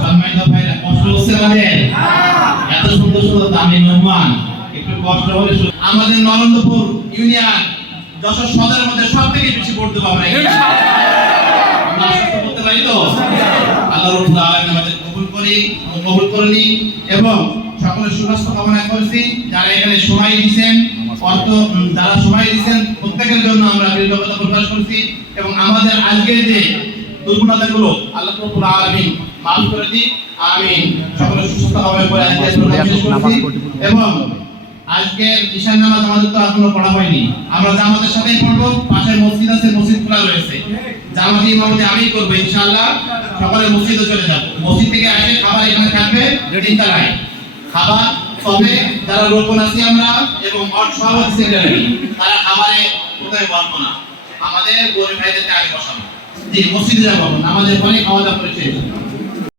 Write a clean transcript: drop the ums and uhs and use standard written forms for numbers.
সম্মানিত ভাইরা, কষ্ট হচ্ছে আমাদের? এত সুন্দর সুন্দর দামি মেহমান, একটু কষ্ট হলে আমাদের নরেন্দ্রপুর ইউনিয়ন যশোর সদরের মধ্যে সবথেকে বেশি ভোট দেবো আমরা। আমরা আশা করতে পারি তো? আল্লাহ রাব্বুল আলামিন আমাদের কবুল করেনি এবং সকলের সুস্বাস্থ্য কামনা করছি। যারা এখানে সময় দিয়েছেন, অর্থ যারা সময় দিয়েছেন, প্রত্যেকের জন্য আমরা কৃতজ্ঞতা প্রকাশ করছি এবং আমাদের আজকের যে দুর্গুণতাগুলো আল্লাহ রাব্বুল আলামিন মাফ করে দিন, আমিন। সকলের সুস্থ কামনা করে আজকের প্রোগ্রাম শেষ করছি এবং আজকের ঈশান নামাজ আমাদের তো এখনো পড়া হয়নি। আমরা জামাতের সাথেই পড়বো, পাশে মসজিদ আছে, মসজিদ খোলা রয়েছে, জামাতি ইমামতি আমি করবো ইনশাআল্লাহ। সকলে মসজিদে চলে যাব, মসজিদ থেকে এসে খাবার এখানে থাকবে তিনতলায়, খাবার তবে যারা রোপণ আছি আমরা এবং সভাপতি সেক্রেটারি তারা খাবারে কোথায় বলবো না, আমাদের গরিব ভাইদেরকে আগে বসাবো। জি, মসজিদে যাবো, আমাদের পরে খাওয়া দাওয়া করে